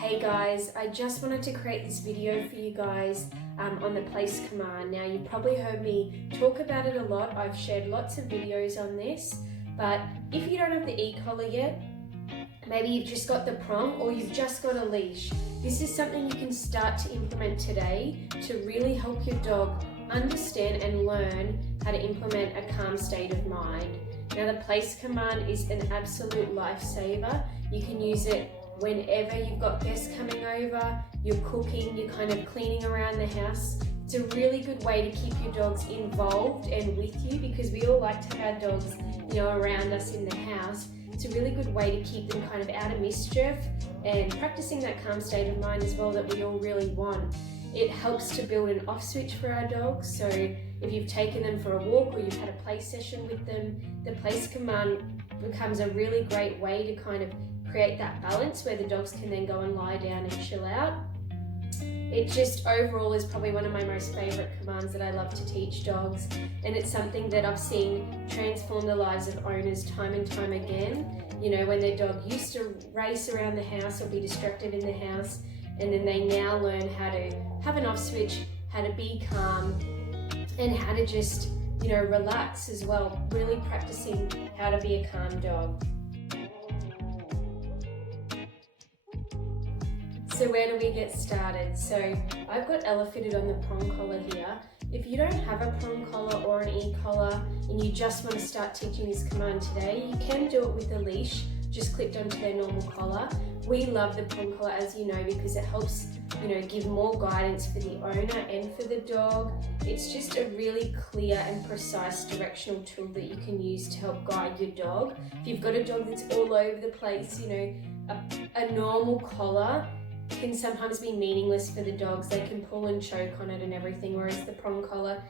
Hey guys, I just wanted to create this video for you guys on the place command. Now you've probably heard me talk about it a lot. I've shared lots of videos on this, but if you don't have the e-collar yet, maybe you've just got the prong or you've just got a leash. This is something you can start to implement today to really help your dog understand and learn how to implement a calm state of mind. Now the place command is an absolute lifesaver. You can use it whenever you've got guests coming over, you're cooking, you're kind of cleaning around the house. It's a really good way to keep your dogs involved and with you, because we all like to have our dogs, around us in the house. It's a really good way to keep them kind of out of mischief and practicing that calm state of mind as well that we all really want. It helps to build an off switch for our dogs. So if you've taken them for a walk or you've had a play session with them, the place command becomes a really great way to kind of create that balance where the dogs can then go and lie down and chill out. It just overall is probably one of my most favourite commands that I love to teach dogs, and it's something that I've seen transform the lives of owners time and time again. When their dog used to race around the house or be distracted in the house, and then they now learn how to have an off switch, how to be calm, and how to just relax as well, really practicing how to be a calm dog. So where do we get started? So I've got Ella fitted on the prong collar here. If you don't have a prong collar or an e-collar and you just want to start teaching this command today, you can do it with a leash, just clipped onto their normal collar. We love the prong collar, as you know, because it helps give more guidance for the owner and for the dog. It's just a really clear and precise directional tool that you can use to help guide your dog. If you've got a dog that's all over the place, a normal collar can sometimes be meaningless for the dogs. They can pull and choke on it and everything, whereas the prong collar,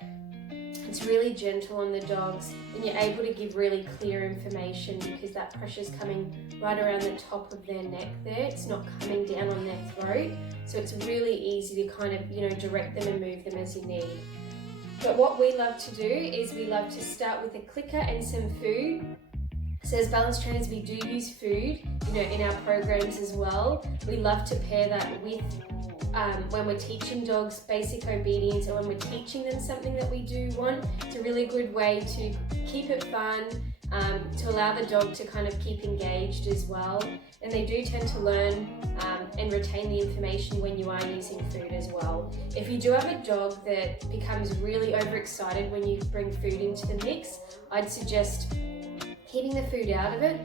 it's really gentle on the dogs and you're able to give really clear information because that pressure's coming right around the top of their neck there. It's not coming down on their throat. So it's really easy to kind of, direct them and move them as you need. But what we love to do is we love to start with a clicker and some food. So as balance trainers, we do use food, in our programs as well. We love to pair that with when we're teaching dogs basic obedience or when we're teaching them something that we do want. It's a really good way to keep it fun, to allow the dog to kind of keep engaged as well. And they do tend to learn and retain the information when you are using food as well. If you do have a dog that becomes really overexcited when you bring food into the mix, I'd suggest keeping the food out of it.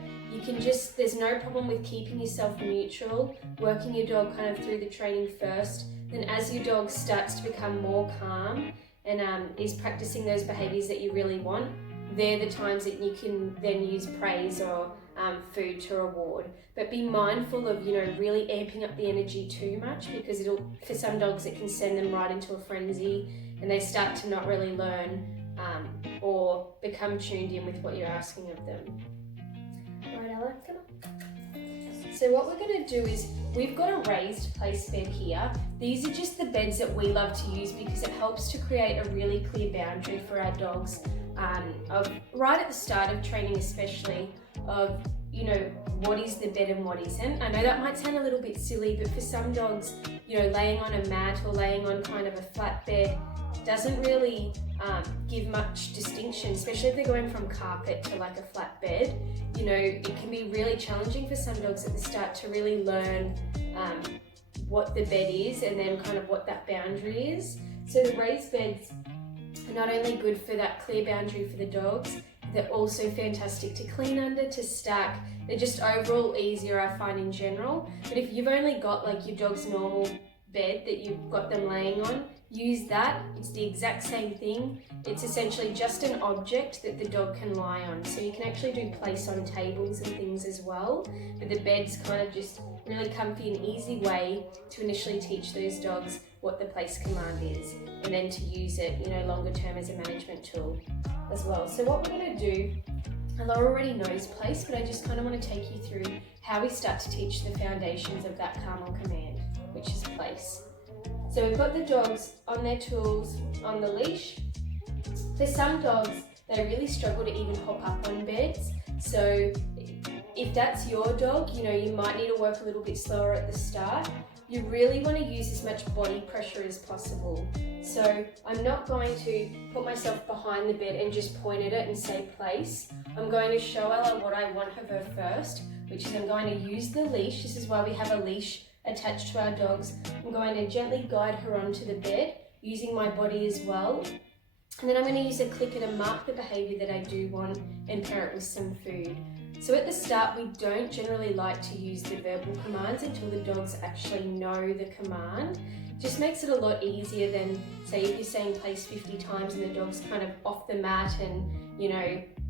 There's no problem with keeping yourself neutral, working your dog kind of through the training first. Then as your dog starts to become more calm and is practicing those behaviours that you really want, they're the times that you can then use praise or food to reward. But be mindful of, really amping up the energy too much, because for some dogs it can send them right into a frenzy and they start to not really learn or become tuned in with what you're asking of them. Right, Ella, come on. So what we're going to do is, we've got a raised place bed here. These are just the beds that we love to use because it helps to create a really clear boundary for our dogs, right at the start of training especially, of what is the bed and what isn't. I know that might sound a little bit silly, but for some dogs, laying on a mat or laying on kind of a flat bed doesn't really give much distinction, especially if they're going from carpet to like a flat bed. It can be really challenging for some dogs at the start to really learn what the bed is and then kind of what that boundary is. So the raised beds are not only good for that clear boundary for the dogs, they're also fantastic to clean under, to stack. They're just overall easier, I find, in general. But if you've only got like your dog's normal bed that you've got them laying on, use that. It's the exact same thing. It's essentially just an object that the dog can lie on. So you can actually do place on tables and things as well. But the bed's kind of just really comfy and easy way to initially teach those dogs what the place command is, and then to use it, longer term as a management tool as well. So what we're going to do, Ella already knows place, but I just kind of want to take you through how we start to teach the foundations of that calm on command, which is place. So we've got the dogs on their tools, on the leash. For some dogs, they really struggle to even hop up on beds. So if that's your dog, you might need to work a little bit slower at the start. You really want to use as much body pressure as possible. So I'm not going to put myself behind the bed and just point at it and say place. I'm going to show Ella what I want of her first, which is I'm going to use the leash. This is why we have a leash attached to our dogs. I'm going to gently guide her onto the bed using my body as well. And then I'm going to use a clicker to mark the behaviour that I do want and pair it with some food. So at the start, we don't generally like to use the verbal commands until the dogs actually know the command. It just makes it a lot easier than, say, if you're saying place 50 times and the dog's kind of off the mat and,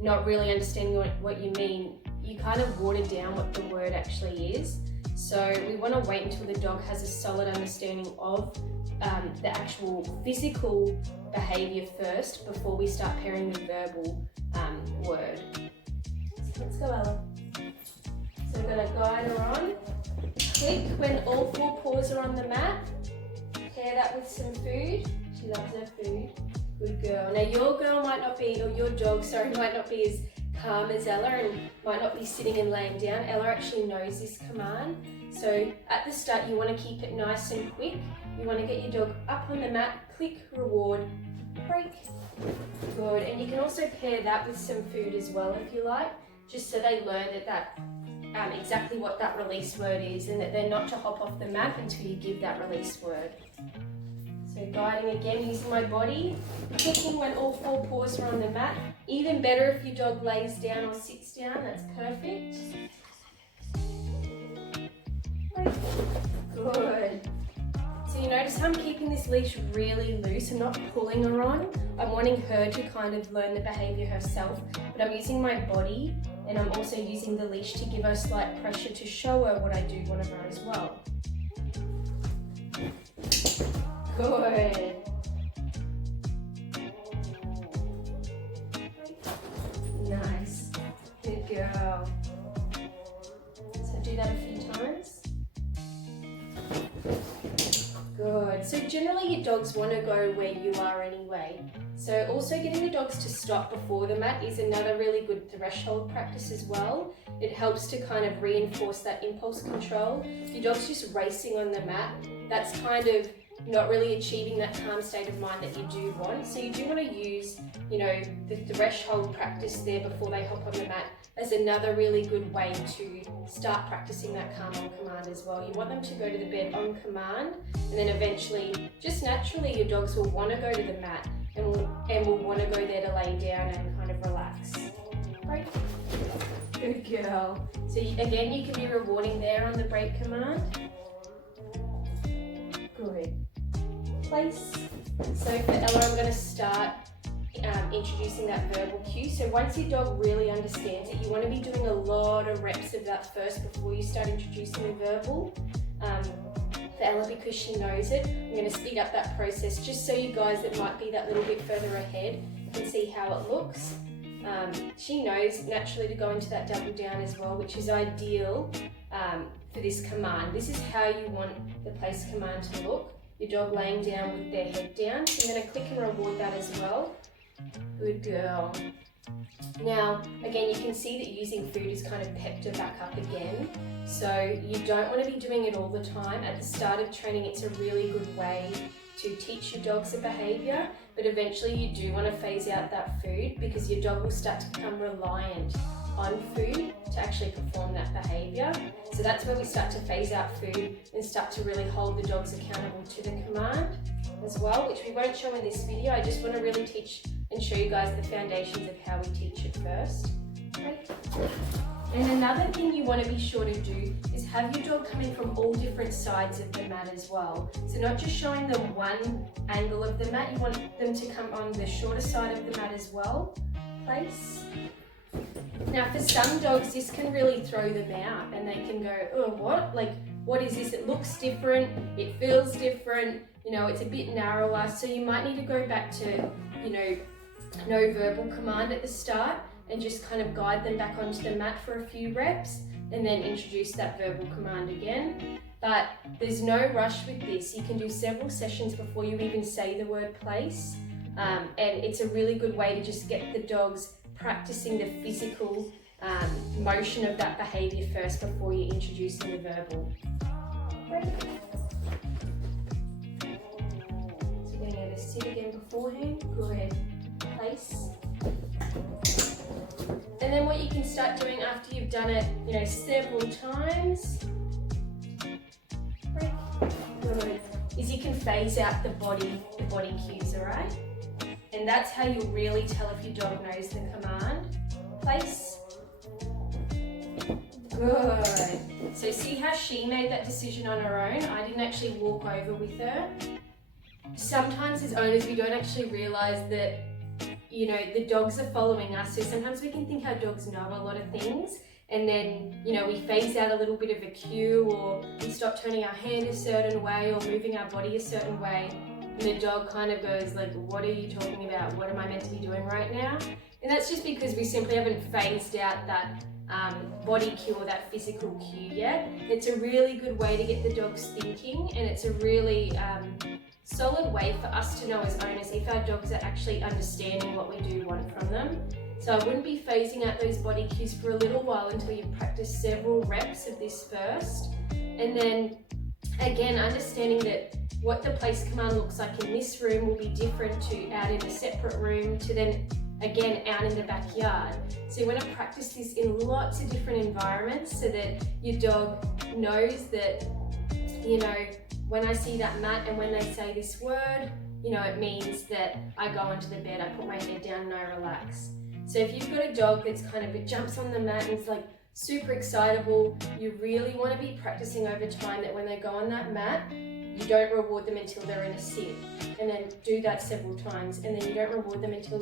not really understanding what you mean. You kind of water down what the word actually is. So we want to wait until the dog has a solid understanding of the actual physical behaviour first before we start pairing the verbal word. So let's go, Ella. So we're going to guide her on. Click when all 4 paws are on the mat. Pair that with some food. She loves her food. Good girl. Now your girl might not be, or your dog, sorry, might not be as calm as Ella and might not be sitting and laying down. Ella actually knows this command. So at the start, you want to keep it nice and quick. You want to get your dog up on the mat, click, reward, break. Good. And you can also pair that with some food as well if you like, just so they learn that exactly what that release word is and that they're not to hop off the mat until you give that release word. So guiding again using my body, clicking when all 4 paws are on the mat. Even better if your dog lays down or sits down, that's perfect. Good. So you notice how I'm keeping this leash really loose. I'm not pulling her on. I'm wanting her to kind of learn the behaviour herself, but I'm using my body and I'm also using the leash to give her slight pressure to show her what I do want of her as well. Good. Nice. Good girl. So do that a few times. Good. So generally your dogs want to go where you are anyway. So also getting the dogs to stop before the mat is another really good threshold practice as well. It helps to kind of reinforce that impulse control. If your dog's just racing on the mat, that's kind of not really achieving that calm state of mind that you do want. So you do want to use, the threshold practice there before they hop on the mat as another really good way to start practicing that calm on command as well. You want them to go to the bed on command, and then eventually, just naturally, your dogs will want to go to the mat and will want to go there to lay down and kind of relax. Break. Good girl. So again, you can be rewarding there on the break command. Good. Place. So for Ella, I'm going to start introducing that verbal cue. So once your dog really understands it, you want to be doing a lot of reps of that first before you start introducing the verbal. For Ella, because she knows it, I'm going to speed up that process just so you guys that might be that little bit further ahead can see how it looks. She knows naturally to go into that double down as well, which is ideal for this command. This is how you want the place command to look. Your dog laying down with their head down. So I'm going to click and reward that as well. Good girl. Now, again, you can see that using food is kind of pepped her back up again. So you don't want to be doing it all the time. At the start of training, it's a really good way to teach your dogs a behaviour, but eventually you do want to phase out that food because your dog will start to become reliant on food to actually perform that behaviour. So that's where we start to phase out food and start to really hold the dogs accountable to the command as well, which we won't show in this video. I just want to really teach and show you guys the foundations of how we teach it first. Okay. And another thing you want to be sure to do is have your dog coming from all different sides of the mat as well. So not just showing them one angle of the mat, you want them to come on the shorter side of the mat as well. Place. Now for some dogs, this can really throw them out and they can go, oh, what? Like, what is this? It looks different, it feels different, it's a bit narrower. So you might need to go back to, no verbal command at the start and just kind of guide them back onto the mat for a few reps and then introduce that verbal command again. But there's no rush with this. You can do several sessions before you even say the word place. And it's a really good way to just get the dogs practicing the physical motion of that behaviour first before you introduce the verbal. So being able to sit again beforehand, good. Place. And then what you can start doing after you've done it, several times, good, is you can phase out the body cues, alright? And that's how you'll really tell if your dog knows the command. Place. Good. So see how she made that decision on her own? I didn't actually walk over with her. Sometimes as owners we don't actually realise that the dogs are following us, so sometimes we can think our dogs know a lot of things, and then we phase out a little bit of a cue, or we stop turning our hand a certain way or moving our body a certain way, and the dog kind of goes like, what are you talking about? What am I meant to be doing right now? And that's just because we simply haven't phased out that body cue or that physical cue yet. It's a really good way to get the dogs thinking, and it's a really solid way for us to know as owners if our dogs are actually understanding what we do want from them. So I wouldn't be phasing out those body cues for a little while until you've practiced several reps of this first. And then again, understanding that what the place command looks like in this room will be different to out in a separate room to then again out in the backyard. So you want to practice this in lots of different environments so that your dog knows that, when I see that mat and when they say this word, it means that I go into the bed, I put my head down and I relax. So if you've got a dog that's it jumps on the mat and it's like super excitable, you really want to be practicing over time that when they go on that mat, you don't reward them until they're in a sit. And then do that several times. And then you don't reward them until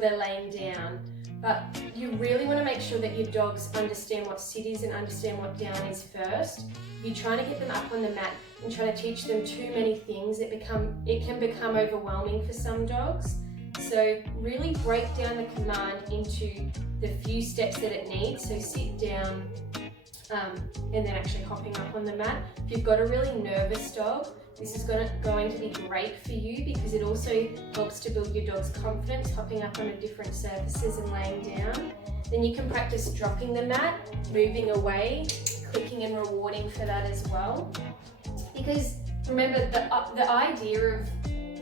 they're laying down. But you really want to make sure that your dogs understand what sit is and understand what down is first. If you're trying to get them up on the mat and trying to teach them too many things, it can become overwhelming for some dogs. So really break down the command into the few steps that it needs. So sit down and then actually hopping up on the mat. If you've got a really nervous dog, this is going to be great for you because it also helps to build your dog's confidence, hopping up onto different surfaces and laying down. Then you can practice dropping the mat, moving away, clicking and rewarding for that as well. Because remember, the idea of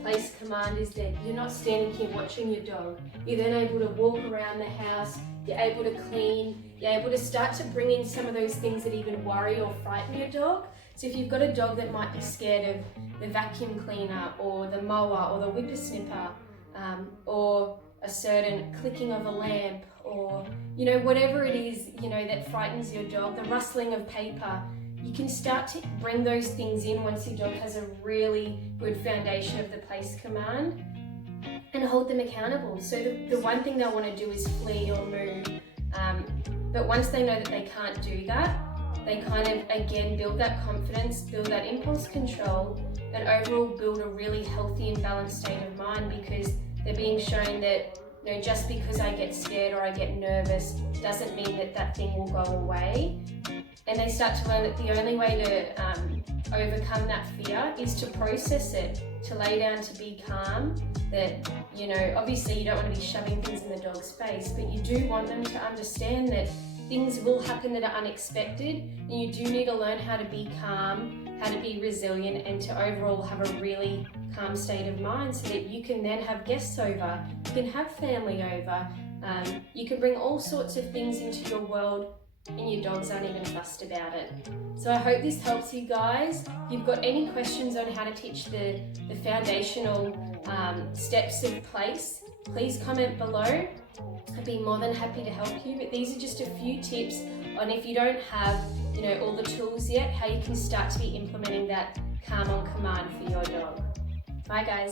place command is that you're not standing here watching your dog. You're then able to walk around the house, you're able to clean, you're able to start to bring in some of those things that even worry or frighten your dog. So if you've got a dog that might be scared of the vacuum cleaner or the mower or the whippersnipper or a certain clicking of a lamp or whatever it is that frightens your dog, the rustling of paper, you can start to bring those things in once your dog has a really good foundation of the place command and hold them accountable. So the one thing they'll want to do is flee or move, but once they know that they can't do that, they kind of again build that confidence, build that impulse control, and overall build a really healthy and balanced state of mind because they're being shown that just because I get scared or I get nervous doesn't mean that thing will go away. And they start to learn that the only way to overcome that fear is to process it, to lay down, to be calm. That, obviously you don't want to be shoving things in the dog's face, but you do want them to understand that things will happen that are unexpected, and you do need to learn how to be calm, how to be resilient, and to overall have a really calm state of mind so that you can then have guests over, you can have family over, you can bring all sorts of things into your world and your dogs aren't even fussed about it. So I hope this helps you guys. If you've got any questions on how to teach the foundational steps of place, please comment below. I'd be more than happy to help you, but these are just a few tips on if you don't have all the tools yet, how you can start to be implementing that calm on command for your dog. Bye guys.